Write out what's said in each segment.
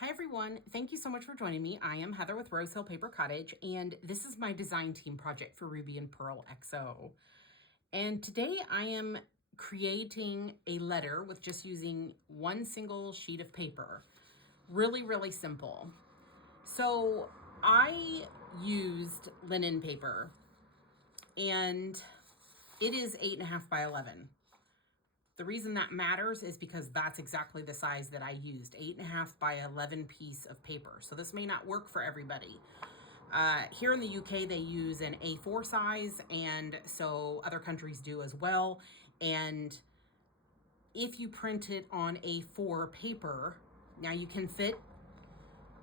Hi everyone, thank you so much for joining me. I am Heather with Rose Hill Paper Cottage, and this is my design team project for Ruby and Pearl XO. And today I am creating a letter with just using one single sheet of paper. Really, really simple. So I used linen paper, and it is 8.5 by 11. The reason that matters is because that's exactly the size that I used, 8.5 by 11 piece of paper. So this may not work for everybody. Here in the UK, they use an A4 size, and so other countries do as well. And if you print it on A4 paper, now you can fit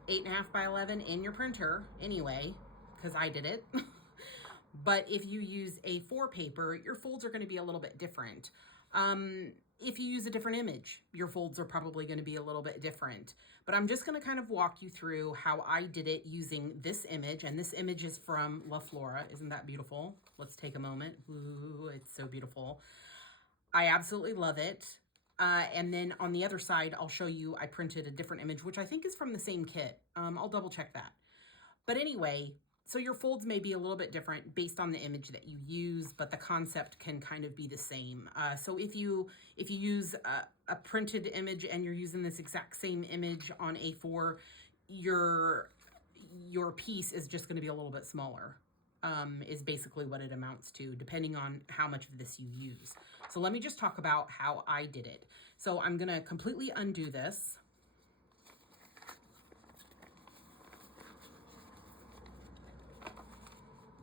8.5 by 11 in your printer anyway, because I did it. But if you use A4 paper, your folds are going to be a little bit different. If you use a different image, your folds are probably going to be a little bit different. But I'm just going to kind of walk you through how I did it using this image. And this image is from Flora. Isn't that beautiful? Let's take a moment. Ooh, it's so beautiful. I absolutely love it. And then on the other side, I'll show you, I printed a different image, which I think is from the same kit. I'll double check that. But anyway, so your folds may be a little bit different based on the image that you use, but the concept can kind of be the same. So if you use a printed image and you're using this exact same image on A4, your piece is just going to be a little bit smaller. Is basically what it amounts to, depending on how much of this you use. So let me just talk about how I did it. So I'm going to completely undo this.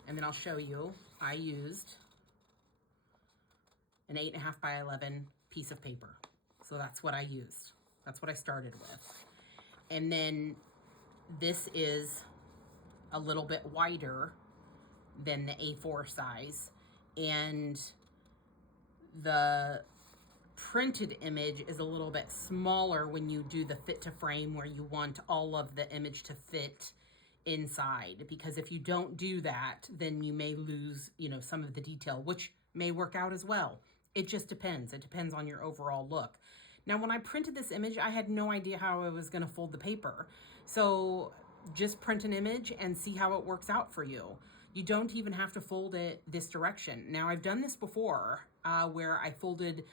And then I'll show you, I used an 8.5 by 11 piece of paper. So that's what I used. That's what I started with. And then this is a little bit wider than the A4 size. And the printed image is a little bit smaller when you do the fit to frame, where you want all of the image to fit inside, because if you don't do that, then you may lose, some of the detail, which may work out as well. It just depends. It depends on your overall look. Now, when I printed this image, I had no idea how I was going to fold the paper. So just print an image and see how it works out for you. You don't even have to fold it this direction. Now, I've done this before where I folded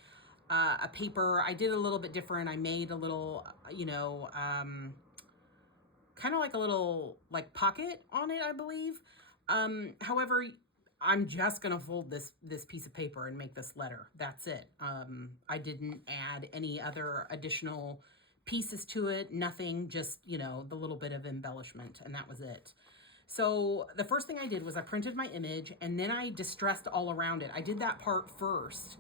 a paper. I did a little bit different. I made a little, kind of like a little pocket on it, I believe. However, I'm just gonna fold this piece of paper and make this letter. That's it. I didn't add any other additional pieces to it. Nothing, just, the little bit of embellishment, and that was it. So the first thing I did was I printed my image, and then I distressed all around it. I did that part first,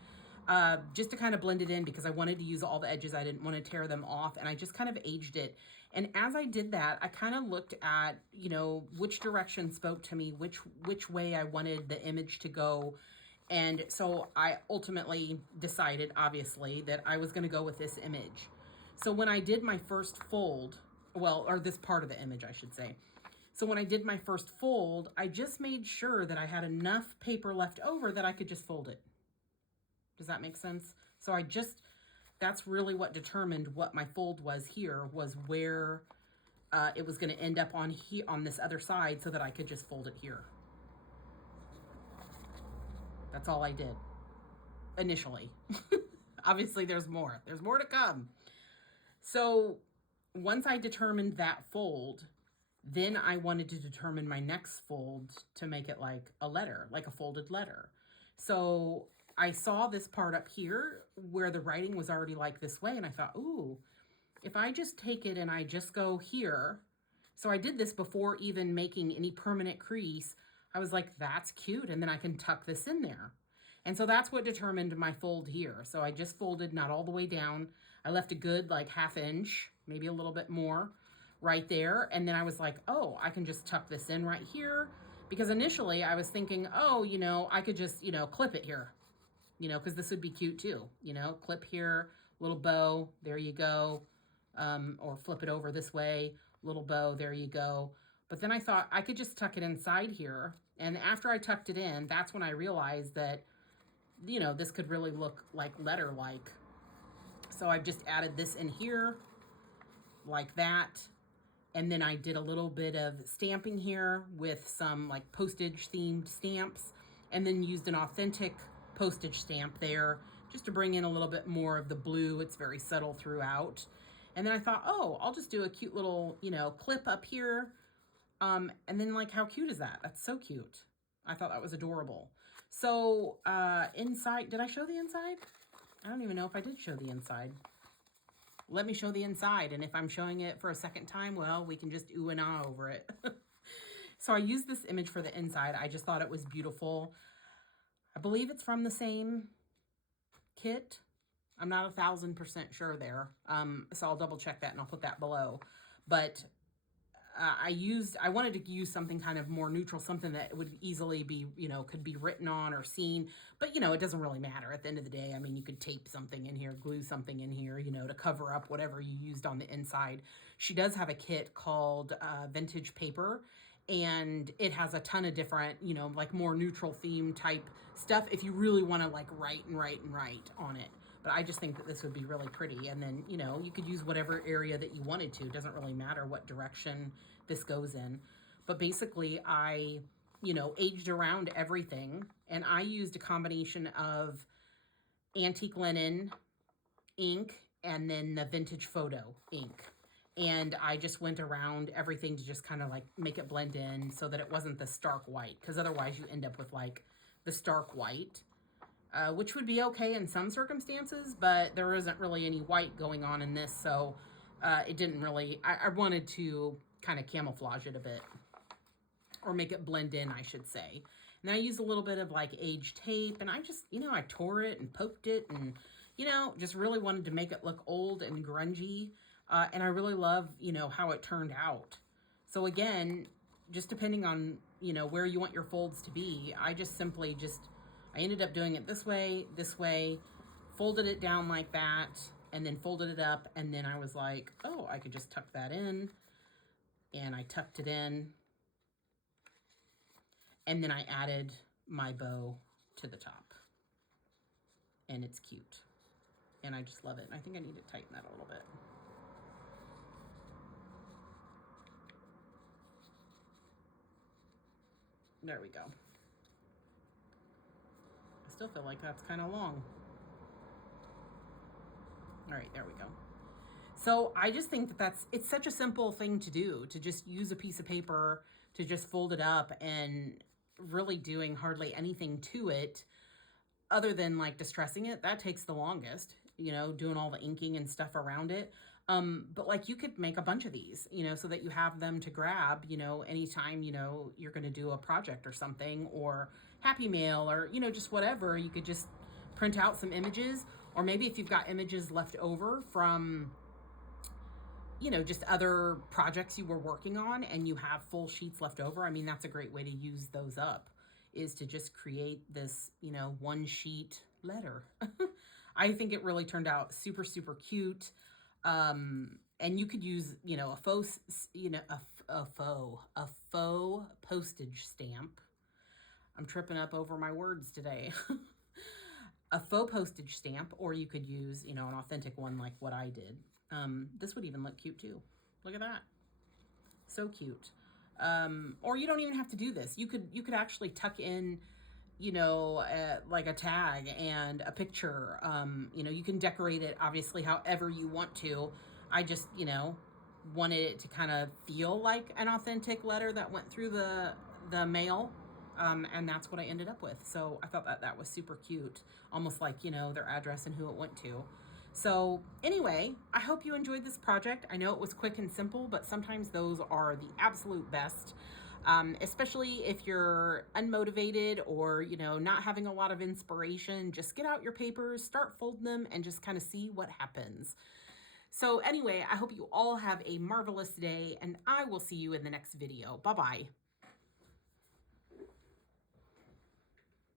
just to kind of blend it in, because I wanted to use all the edges. I didn't want to tear them off, and I just kind of aged it. And as I did that, I kind of looked at, which direction spoke to me, which way I wanted the image to go. And so I ultimately decided, obviously, that I was going to go with this image. So when I did my first fold, or this part of the image, I should say. So when I did my first fold, I just made sure that I had enough paper left over that I could just fold it. Does that make sense? So that's really what determined what my fold was here, was where it was going to end up on this other side, so that I could just fold it here. That's all I did initially. Obviously, there's more. There's more to come. So once I determined that fold, then I wanted to determine my next fold to make it like a letter, like a folded letter. So I saw this part up here where the writing was already like this way, and I thought, ooh, if I just take it and I just go here. So I did this before even making any permanent crease. I was like, that's cute, and then I can tuck this in there. And so that's what determined my fold here. So I just folded not all the way down. I left a good ½ inch, maybe a little bit more, right there. And then I was like, oh, I can just tuck this in right here. Because initially I was thinking, oh, I could just, clip it here, because this would be cute too, clip here, little bow, there you go. Or flip it over this way, little bow, there you go. But then I thought I could just tuck it inside here. And after I tucked it in, that's when I realized that, this could really look like letter-like. So I've just added this in here, like that. And then I did a little bit of stamping here with some like postage themed stamps, and then used an authentic postage stamp there just to bring in a little bit more of the blue. It's very subtle throughout. And then I thought, oh, I'll just do a cute little, clip up here. And then like, how cute is that? That's so cute. I thought that was adorable. So inside, did I show the inside? I don't even know if I did show the inside. Let me show the inside. And if I'm showing it for a second time, well, we can just ooh and ah over it. So I used this image for the inside. I just thought it was beautiful. I believe it's from the same kit. I'm not 1,000% sure there. So I'll double check that and I'll put that below. But I wanted to use something kind of more neutral, something that would easily be, could be written on or seen, but, it doesn't really matter at the end of the day. I mean, you could tape something in here, glue something in here, to cover up whatever you used on the inside. She does have a kit called Vintage Paper, and it has a ton of different, like more neutral theme type stuff if you really want to like write on it. But I just think that this would be really pretty. And then, you could use whatever area that you wanted to. It doesn't really matter what direction this goes in. But basically, I, aged around everything. And I used a combination of antique linen ink and then the vintage photo ink. And I just went around everything to just kind of like make it blend in so that it wasn't the stark white. Because otherwise you end up with like the stark white. Which would be okay in some circumstances, but there isn't really any white going on in this, so it didn't really, I wanted to kind of camouflage it a bit, or make it blend in, I should say. And I used a little bit of like aged tape, and I just, I tore it and poked it, and, just really wanted to make it look old and grungy, and I really love, how it turned out. So again, just depending on, where you want your folds to be, I just simply I ended up doing it this way, folded it down like that, and then folded it up, and then I was like, oh, I could just tuck that in, and I tucked it in, and then I added my bow to the top, and it's cute, and I just love it, and I think I need to tighten that a little bit. There we go. Still feel like that's kind of long. All right, there we go. So I just think that it's such a simple thing to do, to just use a piece of paper, to just fold it up, and really doing hardly anything to it other than like distressing it. That takes the longest, doing all the inking and stuff around it. But like you could make a bunch of these, so that you have them to grab, anytime, you're going to do a project or something, or Happy Mail, or, just whatever. You could just print out some images, or maybe if you've got images left over from, just other projects you were working on and you have full sheets left over. I mean, that's a great way to use those up, is to just create this, one sheet letter. I think it really turned out super, super cute. And you could use, a faux, a faux postage stamp. I'm tripping up over my words today. A faux postage stamp, or you could use, an authentic one like what I did. This would even look cute too. Look at that. So cute. Or you don't even have to do this. You could actually tuck in, like a tag and a picture. You can decorate it obviously however you want to. I just, wanted it to kind of feel like an authentic letter that went through the mail. And that's what I ended up with. So I thought that was super cute. Almost like, their address and who it went to. So anyway, I hope you enjoyed this project. I know it was quick and simple, but sometimes those are the absolute best. Especially if you're unmotivated or, not having a lot of inspiration. Just get out your papers, start folding them, and just kind of see what happens. So anyway, I hope you all have a marvelous day, and I will see you in the next video. Bye-bye.